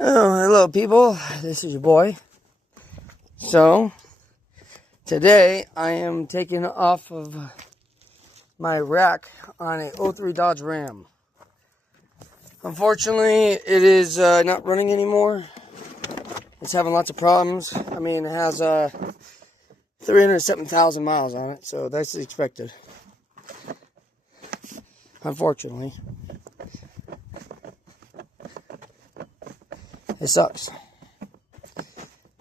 Oh, hello people, this is your boy. So, today I am taking off of my rack on a 03 Dodge Ram. Unfortunately, it is not running anymore. It's having lots of problems. I mean, it has 307,000 miles on it, so that's expected. Unfortunately. It sucks.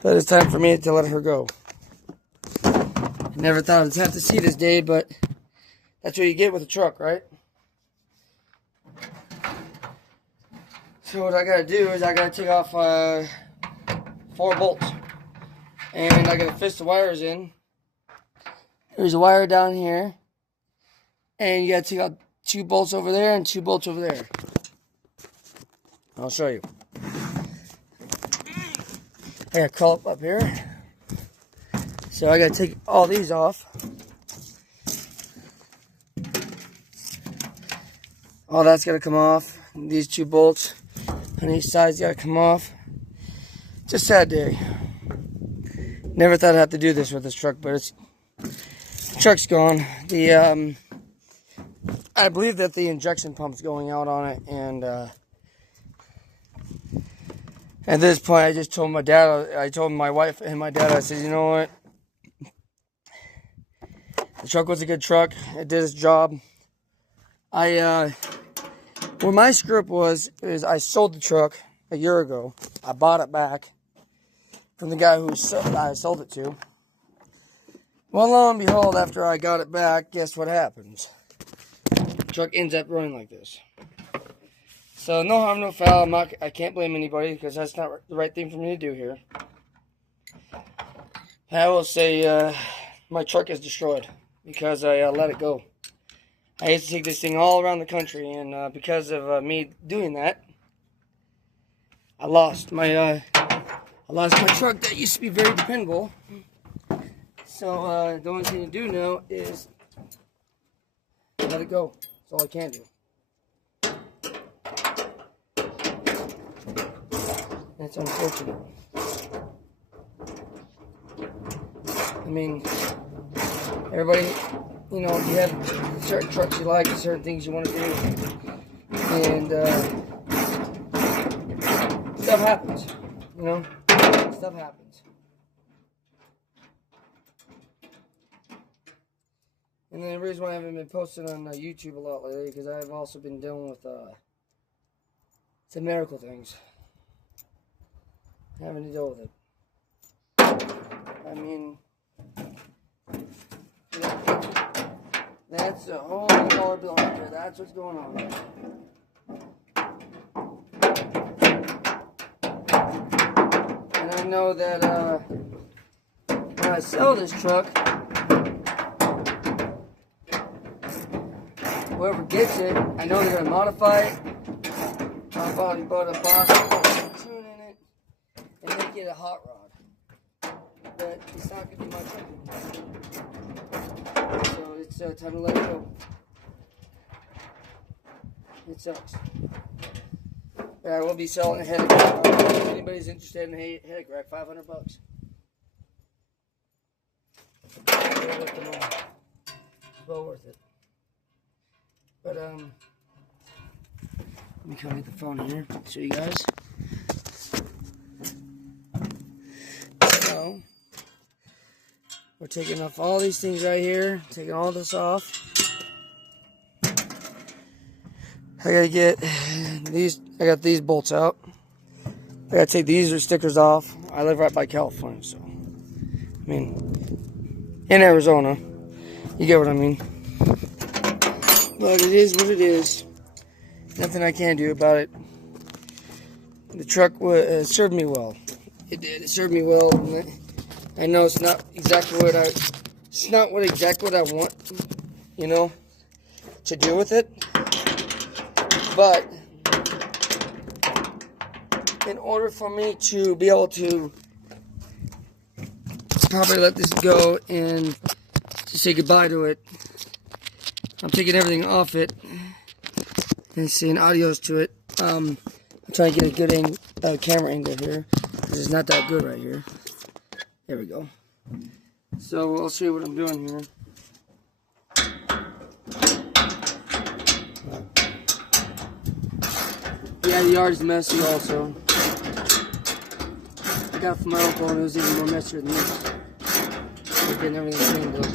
But it's time for me to let her go. I never thought I'd have to see this day, but that's what you get with a truck, right? So what I gotta do is I gotta take off 4 bolts. And I gotta fist the wires in. There's a wire down here. And you gotta take out 2 bolts over there and 2 bolts over there. I'll show you. I gotta crawl up here. So I gotta take all these off. All that's gotta come off. These 2 bolts on each side's gotta come off. It's a sad day. Never thought I'd have to do this with this truck, but the truck's gone. I believe that the injection pump's going out on it, and at this point, I just told my dad, I told my wife and my dad, I said, you know what? The truck was a good truck. It did its job. Where my screw up was, is I sold the truck a year ago. I bought it back from the guy who I sold it to. Well, lo and behold, after I got it back, guess what happens? The truck ends up running like this. So no harm, no foul. I can't blame anybody because that's not the right thing for me to do here. I will say my truck is destroyed because I let it go. I used to take this thing all around the country, and because of me doing that, I lost my truck that used to be very dependable. So the only thing to do now is let it go. That's all I can do. That's unfortunate. I mean, everybody, you know, you have certain trucks you like, certain things you want to do, and stuff happens, you know, stuff happens. And then the reason why I haven't been posting on YouTube a lot lately, because I've also been dealing with some medical things. Having to deal with it. I mean, that's a whole dollar bill right there. That's what's going on. And I know that when I sell this truck, whoever gets it, I know they're going to modify it. I'll probably put a box tune in it and make it a hot rod. But it's not going to be my truck. So it's time to let it go. It sucks. But I will be selling a headache rack. If anybody's interested in a headache rack, $500. It's well worth it. But let me come get the phone here, show you guys. So we're taking off all these things right here, taking all this off. I gotta get these. I got these bolts out. I gotta take these stickers off. I live right by California, so I mean, in Arizona, you get what I mean. But it is what it is. Nothing I can do about it. The truck served me well. It did. It served me well. I know it's not exactly what I want, you know, to do with it. But in order for me to be able to probably let this go and to say goodbye to it, I'm taking everything off it and saying adios to it. I'm trying to get a good camera angle here, because it's not that good right here. There we go. So I'll show you what I'm doing here. Yeah, the yard is messy also. I got it from my uncle and it was even more messier than this. We're getting everything cleaned up.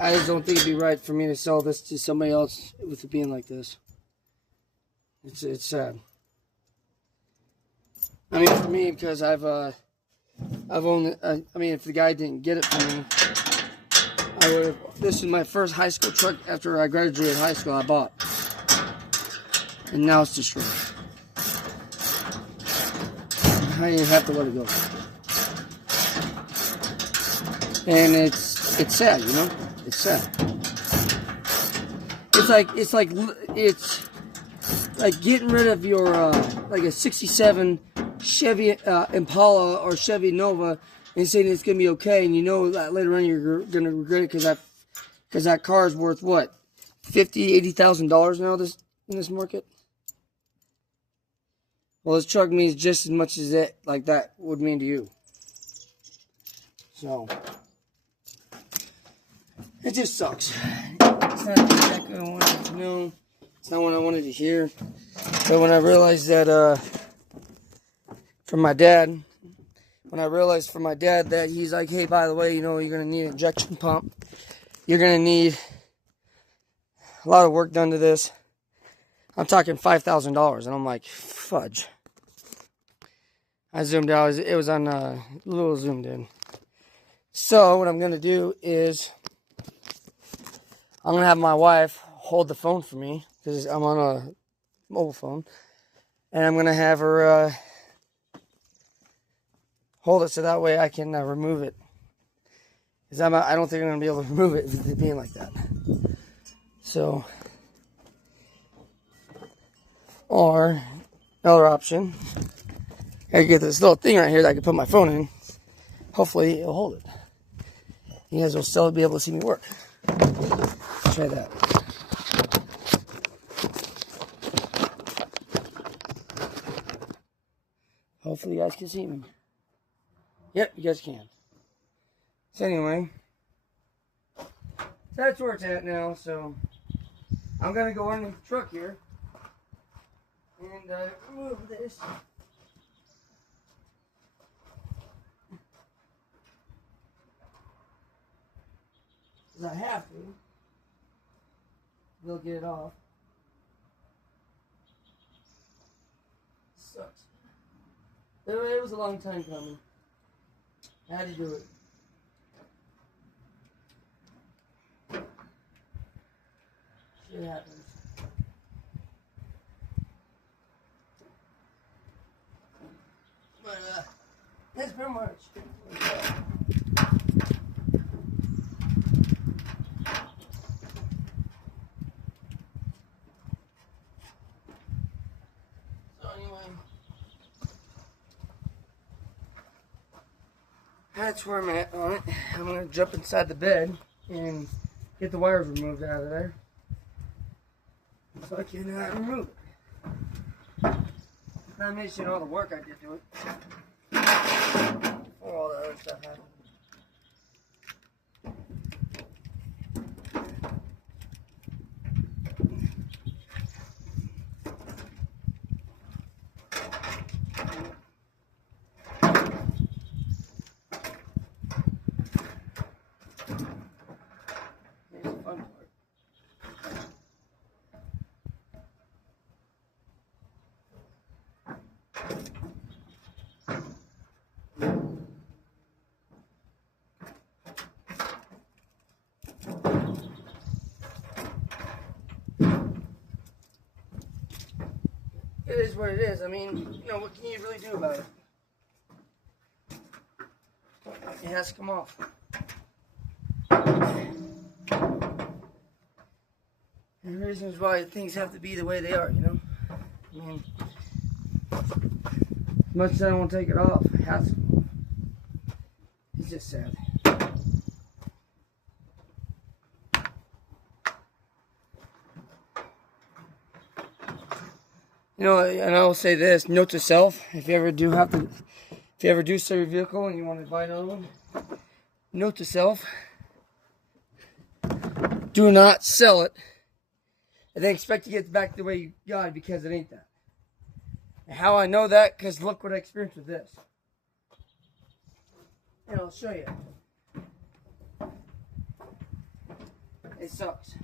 I just don't think it'd be right for me to sell this to somebody else with it being like this. It's sad. I mean, for me, because I've only, I mean, if the guy didn't get it for me, I would have. This is my first high school truck after I graduated high school. I bought, and now it's destroyed. I have to let it go, and it's sad, you know. It's sad. It's like getting rid of your like a '67 Chevy Impala or Chevy Nova and saying it's gonna be okay, and you know that later on you're gonna regret it because that car is worth what, $50,000-$80,000 now in this market. Well, this truck means just as much as that would mean to you. So it just sucks. It's not exactly what I wanted to know. It's not what I wanted to hear. But when I realized that from my dad, that he's like, hey, by the way, you know, you're going to need an injection pump. You're going to need a lot of work done to this. I'm talking $5,000. And I'm like, fudge. I zoomed out. It was on a little zoomed in. So what I'm going to do is I'm going to have my wife hold the phone for me because I'm on a mobile phone. And I'm going to have her hold it so that way I can remove it. Because I don't think I'm going to be able to remove it with it being like that. So, or another option, I get this little thing right here that I can put my phone in. Hopefully it'll hold it. You guys will still be able to see me work. Try that. Hopefully you guys can see me. Yep, you guys can. So anyway, that's where it's at now. So I'm gonna go in the truck here and remove this. Because I have to. We'll get it off. Sucks. It was a long time coming. I had to do it. Shit happens. But that's pretty much. So anyway, that's where I'm at on it. I'm gonna jump inside the bed and get the wires removed out of there, so I can remove it. Not mentioning all the work I did to it. Before all the other stuff happened. Here's the fun part. It is what it is. I mean, you know, what can you really do about it? It has to come off. And the reasons why things have to be the way they are, you know? I mean, as much as I don't want to take it off, it has to. It's just sad. You know, and I will say this, note to self, if you ever do sell your vehicle and you want to buy another one, note to self, do not sell it and then expect to get it back the way you got it, because it ain't that. And how I know that, because look what I experienced with this. And I'll show you. It sucks.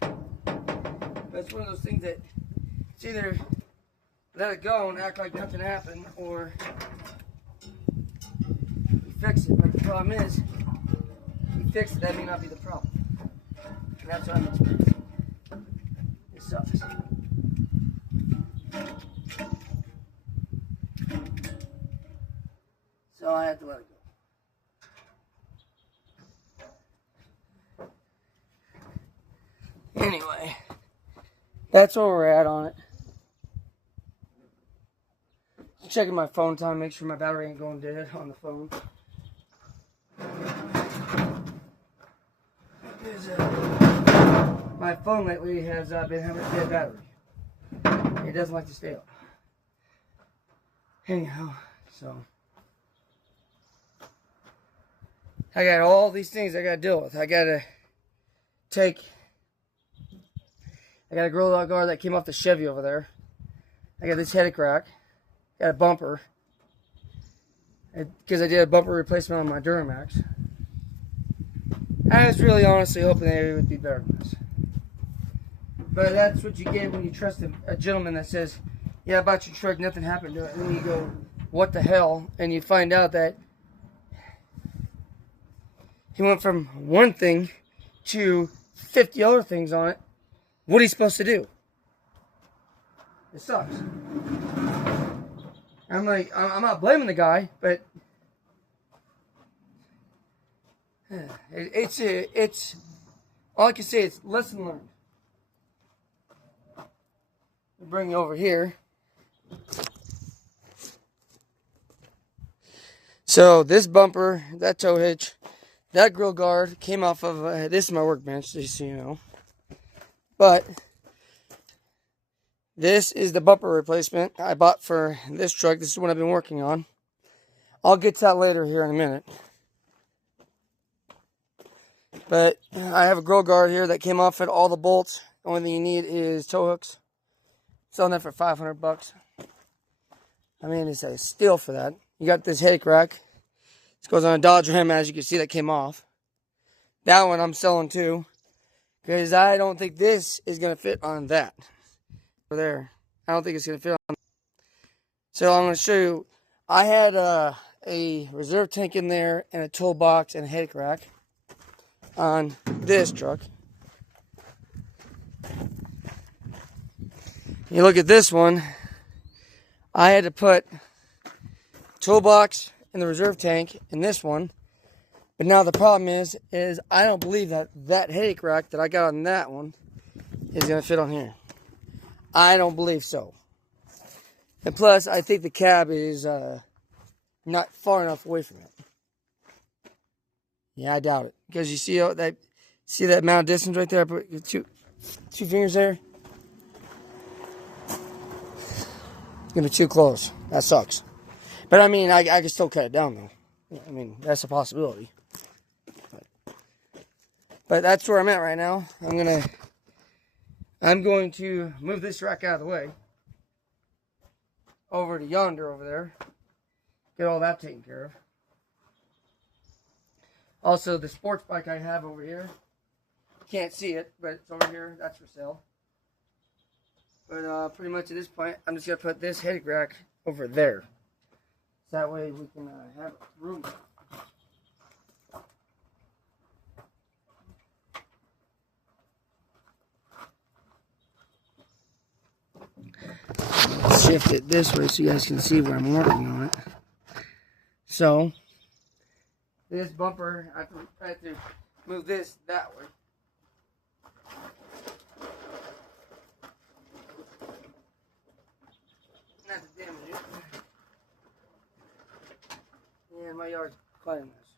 But it's one of those things that it's either let it go and act like nothing happened, or you fix it. But the problem is, you fix it, that may not be the problem. And that's what I'm experiencing. It sucks. So I had to let it go. Anyway, that's where we're at on it. Checking my phone time, make sure my battery ain't going dead on the phone. My phone lately has been having a dead battery. It doesn't like to stay up. Anyhow, so I got all these things I gotta deal with. I got a grill dog guard that came off the Chevy over there. I got this headache rack. Got a bumper. Because I did a bumper replacement on my Duramax. I was really honestly hoping that it would be better than this. But that's what you get when you trust a gentleman that says, yeah, about your truck, nothing happened to it. And then you go, what the hell? And you find out that he went from one thing to 50 other things on it. What are you supposed to do? It sucks. I'm like, I'm not blaming the guy, but it's all I can say is lesson learned. I'll bring you over here. So this bumper, that tow hitch, that grill guard came off of this is my workbench, just so you know. But this is the bumper replacement I bought for this truck. This is what I've been working on. I'll get to that later here in a minute. But I have a grill guard here that came off at all the bolts. The only thing you need is tow hooks. Selling that for $500. I mean, it's a steal for that. You got this headache rack. This goes on a Dodge Ram, as you can see, that came off. That one I'm selling too, because I don't think this is going to fit on that. Over there. I don't think it's going to fit on. So I'm going to show you. I had a reserve tank in there and a toolbox and a headache rack on this truck. You look at this one, I had to put toolbox in the reserve tank in this one. But now the problem is I don't believe that headache rack that I got on that one is going to fit on here. I don't believe so. And plus, I think the cab is not far enough away from it. Yeah, I doubt it. Because you see that amount of distance right there? I put your two fingers there. It's going to be too close. That sucks. But I mean, I can still cut it down though. I mean, that's a possibility. But that's where I'm at right now. I'm going to move this rack out of the way. Over to yonder over there. Get all that taken care of. Also, the sports bike I have over here. Can't see it, but it's over here. That's for sale. But pretty much at this point, I'm just going to put this headache rack over there. So that way we can have room. Shift it this way so you guys can see where I'm working on it. So, this bumper, I have to move this that way. Not to damage it. Yeah, my yard's quite a mess.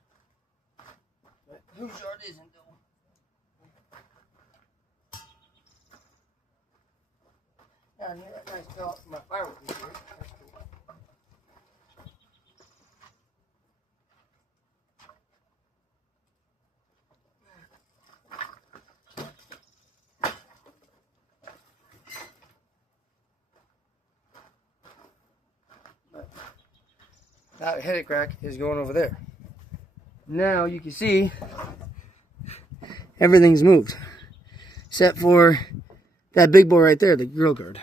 But whose yard isn't though? got a nice pellet for my firewood here. That's cool. That headache rack is going over there. Now you can see everything's moved except for that big boy right there, the grill guard.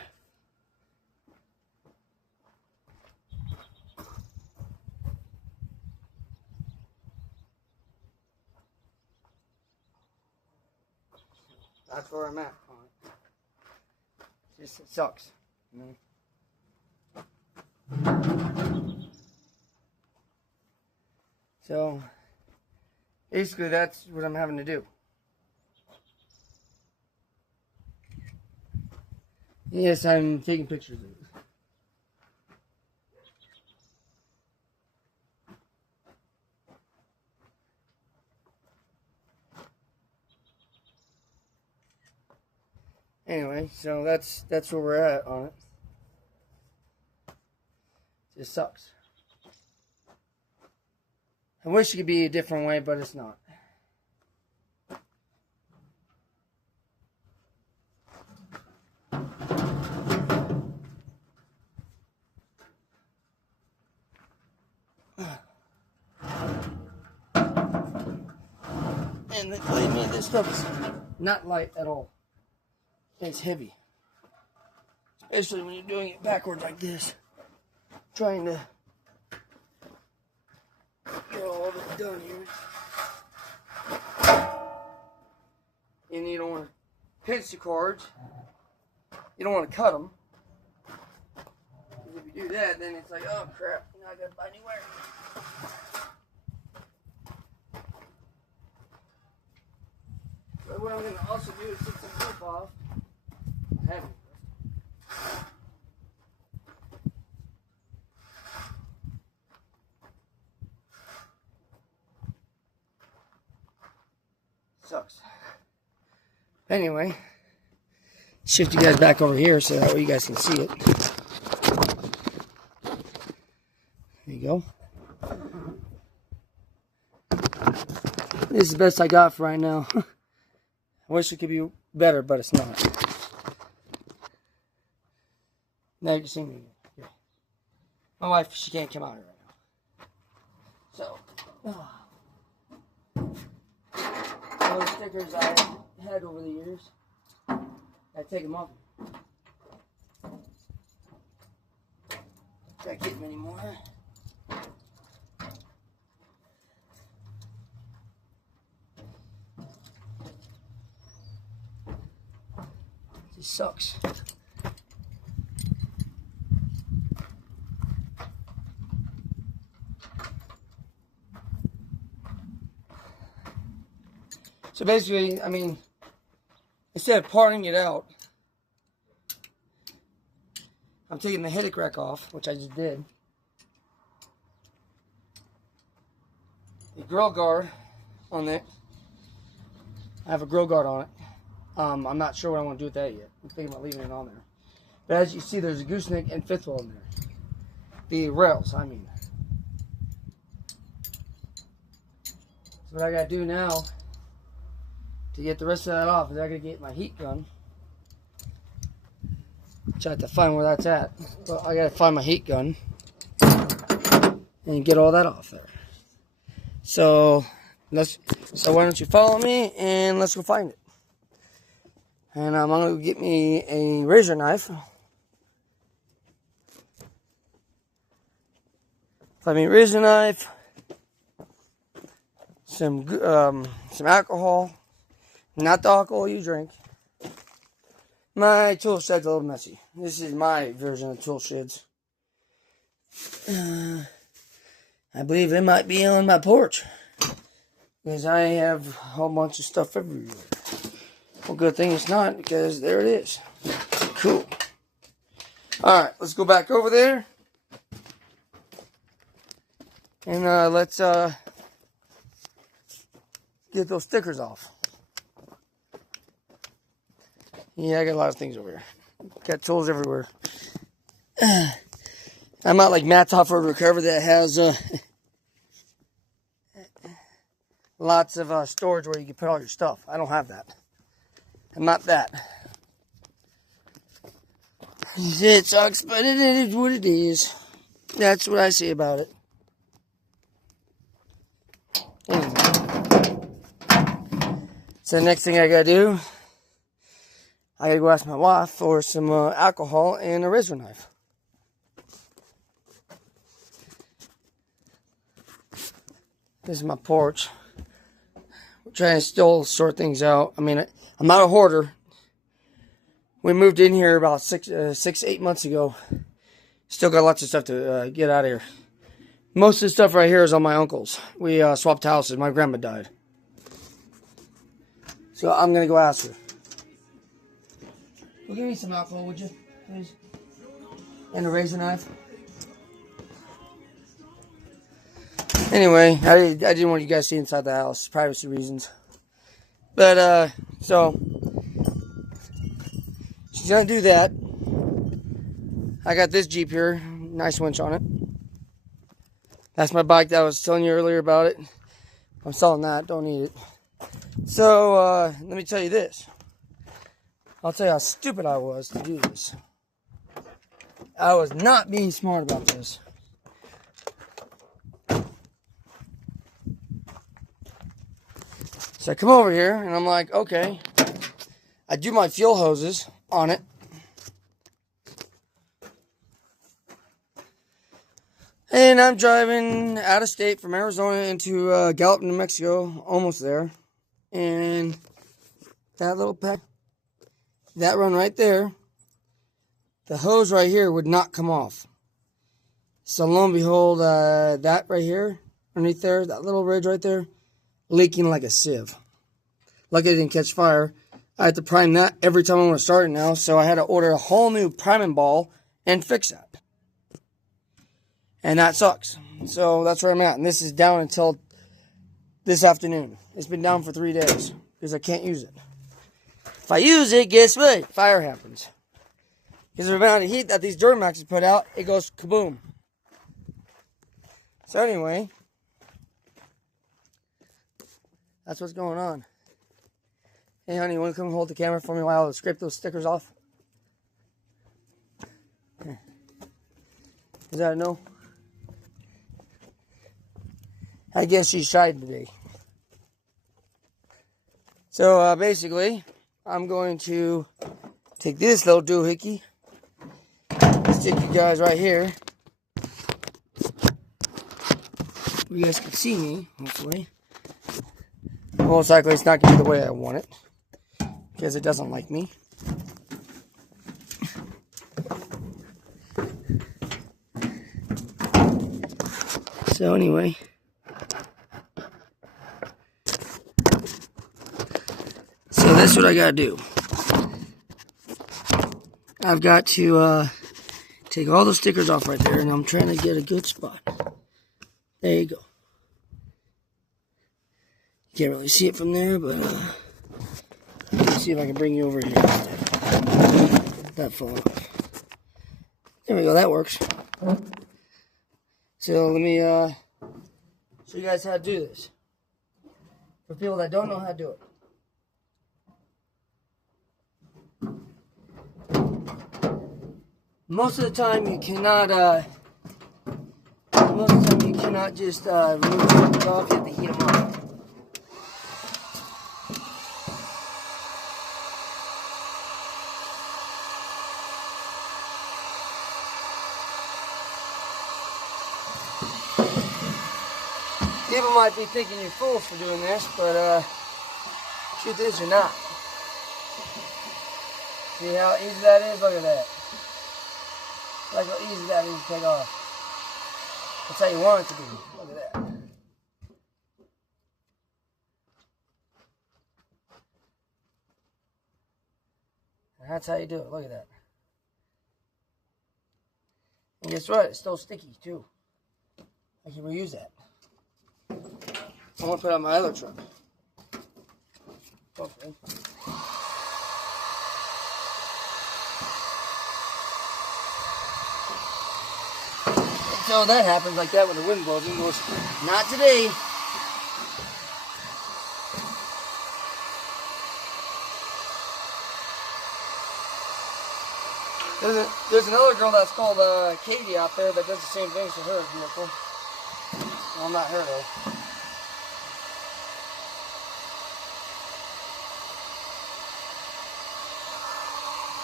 That's where I'm at on it. Just it sucks, you know. So basically that's what I'm having to do. Yes, I'm taking pictures of it. Anyway, so that's where we're at on it. It just sucks. I wish it could be a different way, but it's not. And believe me, this stuff is not light at all. It's heavy. Especially when you're doing it backwards like this. Trying to get all of it done here. And you don't want to pinch the cards. You don't want to cut them. Because if you do that, then it's like, oh crap, now I gotta buy new wire. But what I'm going to also do is take some rope off. Heavy. Sucks. Anyway, shift you guys back over here so that way you guys can see it. There you go. This is the best I got for right now. I wish it could be better, but it's not. Now you can see me. Here. My wife, she can't come out here right now. So, all the stickers I had over the years, I take them off. Can't get them anymore. This sucks. So basically, I mean, instead of parting it out, I'm taking the headache rack off, which I just did. The grill guard on it, I have a grill guard on it. I'm not sure what I want to do with that yet. I'm thinking about leaving it on there. But as you see, there's a gooseneck and fifth wheel in there. The rails, I mean. So what I gotta do now to get the rest of that off is I gotta get my heat gun. Which I have to find where that's at. But I gotta find my heat gun and get all that off there. So why don't you follow me and let's go find it. And I'm gonna get me a razor knife. Find me a razor knife, some alcohol, not the alcohol you drink. My tool shed's a little messy. This is my version of tool sheds. I believe it might be on my porch because I have a whole bunch of stuff everywhere. Well, good thing it's not, because there it is. Cool. Alright, let's go back over there. And let's get those stickers off. Yeah, I got a lot of things over here. Got tools everywhere. I'm not like Matt's Off-Road Recovery that has lots of storage where you can put all your stuff. I don't have that. I'm not that. It sucks, but it is what it is. That's what I say about it. Anyway. So the next thing I gotta do, I gotta go ask my wife for some alcohol and a razor knife. This is my porch. We're trying to still sort things out. I mean, I'm not a hoarder. We moved in here about 8 months ago. Still got lots of stuff to get out of here. Most of the stuff right here is on my uncle's. We swapped houses. My grandma died. So I'm going to go ask her. Well, give me some alcohol, would you, please? And a razor knife. Anyway, I didn't want you guys to see inside the house. Privacy reasons. But, so, she's going to do that. I got this Jeep here. Nice winch on it. That's my bike that I was telling you earlier about it. I'm selling that. Don't need it. So, let me tell you this. I'll tell you how stupid I was to do this. I was not being smart about this. So I come over here and I'm like, okay. I do my fuel hoses on it. And I'm driving out of state from Arizona into Gallup, New Mexico. Almost there. And that little pack, that run right there, the hose right here would not come off. So lo and behold, that right here, underneath there, that little ridge right there, leaking like a sieve. Lucky it didn't catch fire. I have to prime that every time I want to start it now, so I had to order a whole new priming ball and fix that. And that sucks. So that's where I'm at. And this is down until this afternoon. It's been down for 3 days because I can't use it. If I use it, guess what? Fire happens. Because of the amount of heat that these Duramaxes put out, it goes kaboom. So anyway, that's what's going on. Hey honey, you want to come hold the camera for me while I scrape those stickers off? Here. Is that a no? I guess she's shy today. So basically, I'm going to take this little doohickey, stick you guys right here. You guys can see me, hopefully. Most likely it's not going to be the way I want it, because it doesn't like me. So anyway, so that's what I gotta do. I've got to take all the stickers off right there, and I'm trying to get a good spot. There you go. Can't really see it from there, but let's see if I can bring you over here. That fall off. There we go, that works. So let me show you guys how to do this. For people that don't know how to do it. Most of the time you cannot just remove the stickers off, you have to heat them up. People might be thinking you're fools for doing this, but truth is you're not. See how easy that is? Look at that. Look how easy that is to take off. That's how you want it to be. Look at that. And that's how you do it. Look at that. And guess what? It's still sticky too. I can reuse that. I want to put it on my other truck. Okay. So that happens like that when the wind blows. It goes, not today. There's another girl that's called Katie out there that does the same thing to her vehicle. Well, not her though.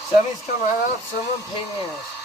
Somebody's coming out, someone pain in the ass.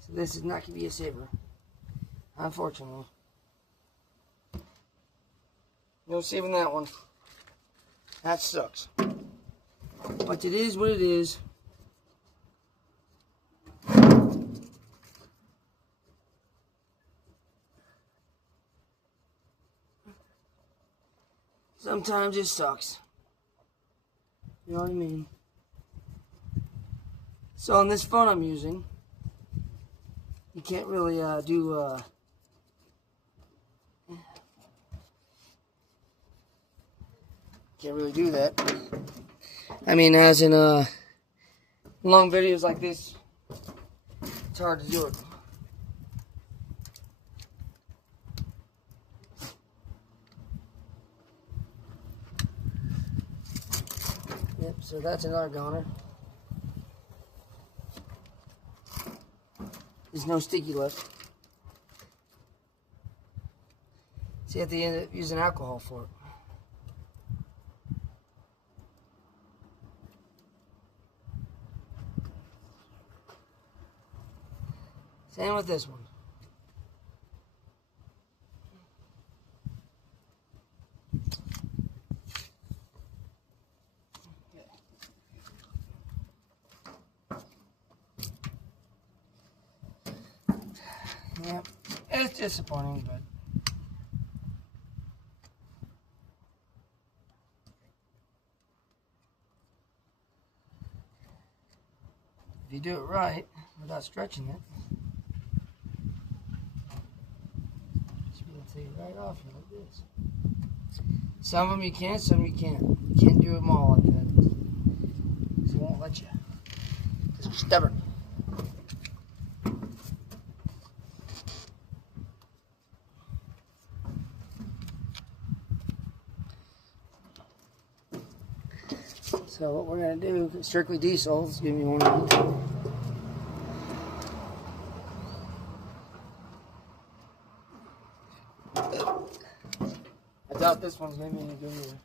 So this is not going to be a saver, unfortunately. No saving that one. That sucks. But it is what it is. Sometimes it sucks. You know what I mean? So on this phone I'm using, you can't really can't really do that. I mean, as in long videos like this, it's hard to do it. Yep, so that's another goner. There's no sticky left. So you have to end up using alcohol for it. Same with this one. Yeah, it's disappointing, but if you do it right without stretching it, just be able to take it right off here like this. Some of them you can, some you can't. You can't do them all like that, because it won't let you. Because they're stubborn. So what we're going to do, strictly diesel, let's give me one of these. I doubt this one's going to be any good either.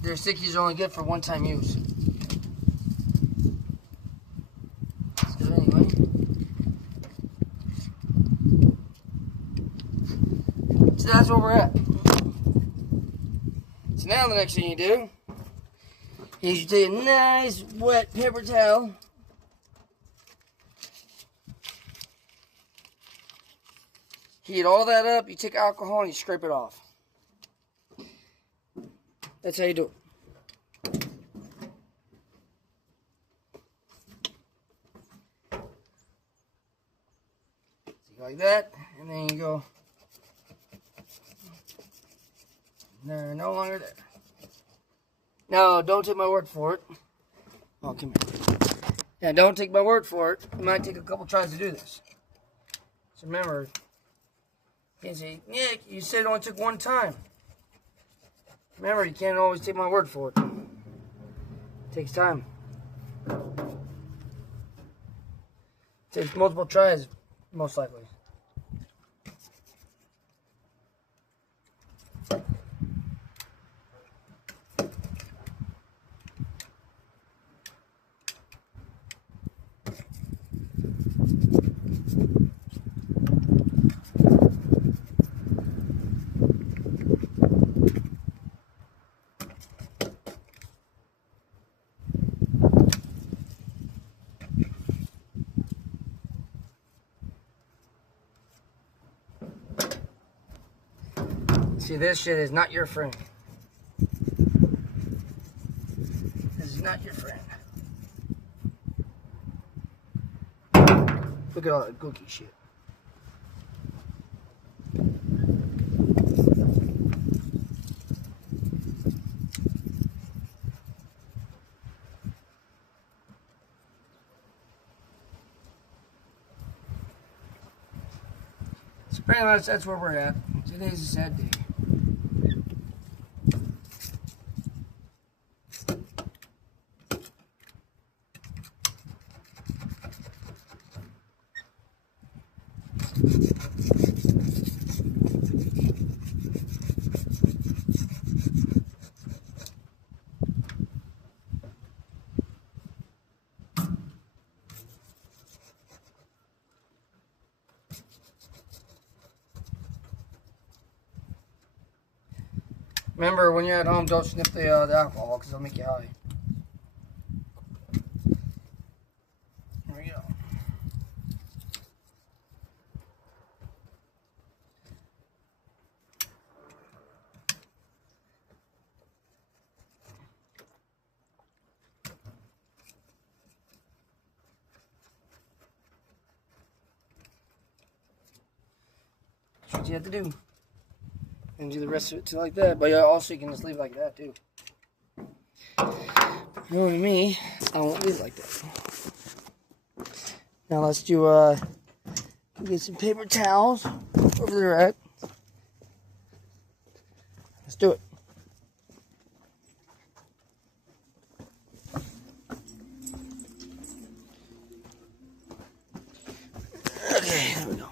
Their stickies are only good for one-time use. So anyway, so that's where we're at. So now the next thing you do is you take a nice wet paper towel, heat all that up, you take alcohol and you scrape it off. That's how you do it. So you go like that, and then you go, they're no longer there. Now, don't take my word for it. Oh, come here. Yeah, don't take my word for it. It might take a couple tries to do this. So remember, you can't say, Nick, you said it only took one time. Remember, you can't always take my word for it. It takes time. It takes multiple tries, most likely. See, this shit is not your friend. This is not your friend. Look at all that gooky shit. So pretty much that's where we're at. Today's a sad day. Remember, when you're at home, don't sniff the alcohol because it'll make you high. Here we go. That's what you have to do. And do the rest of it too like that. But yeah, also you can just leave it like that too. Knowing me, I won't leave it like that. Now let's do get some paper towels over the rack. Let's do it. Okay, there we go.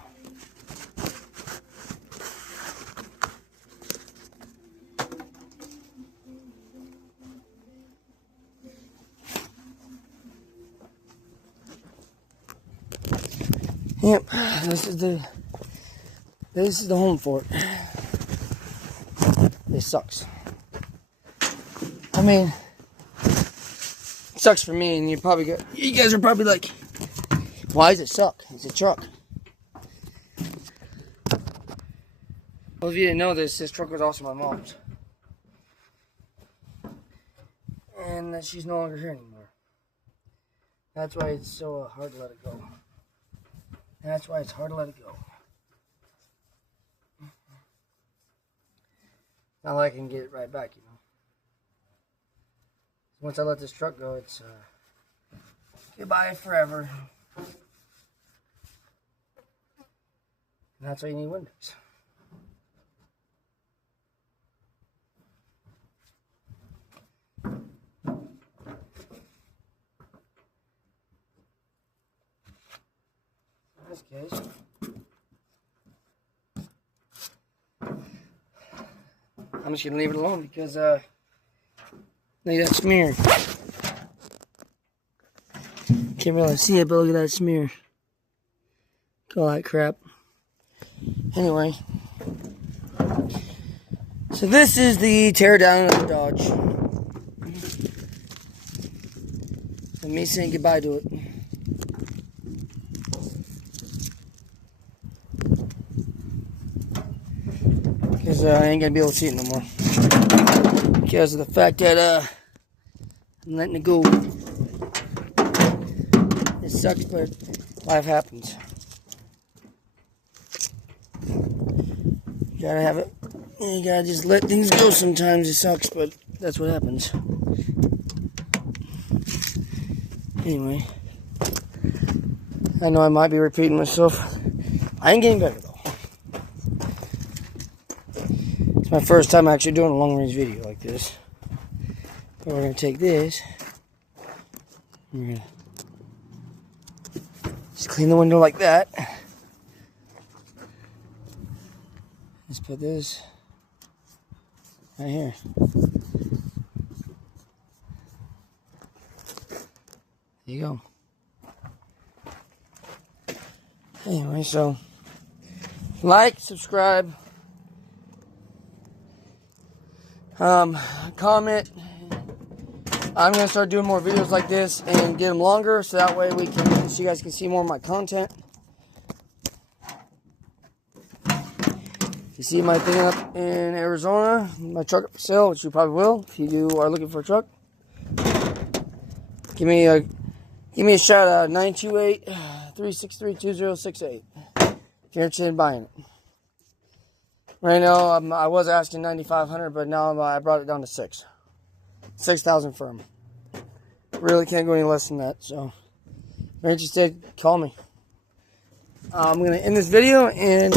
Yep, this is the home for it. It sucks. I mean, it sucks for me, and you guys are probably like, why does it suck? It's a truck. Well, if you didn't know this truck was also my mom's. And that she's no longer here anymore. That's why it's so hard to let it go. And that's why it's hard to let it go. Not like I can get it right back, you know. Once I let this truck go, it's goodbye forever. And that's why you need windows. Guys. I'm just gonna leave it alone because look at that smear. Can't really see it, but look at that smear. Look at all that crap. Anyway, so this is the tear down of the Dodge. And me saying goodbye to it. Because I ain't gonna be able to see it no more. Because of the fact that I'm letting it go. It sucks, but life happens. You gotta have it. You gotta just let things go sometimes. It sucks, but that's what happens. Anyway, I know I might be repeating myself. I ain't getting better though. It's my first time actually doing a long range video like this. But we're gonna take this. We're gonna just clean the window like that. Let's put this right here. There you go. Anyway, so like, subscribe, comment. I'm gonna start doing more videos like this and get them longer, so that way so you guys can see more of my content. you see my thing up in Arizona, my truck up for sale, which you probably will if you are looking for a truck, give me a shout out, 928-363-2068 if you're interested in buying it. Right now, I was asking $9,500, but now I brought it down to $6,000 firm. Really can't go any less than that. So, if you're interested, call me. I'm going to end this video and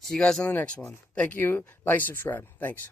see you guys on the next one. Thank you. Like, subscribe. Thanks.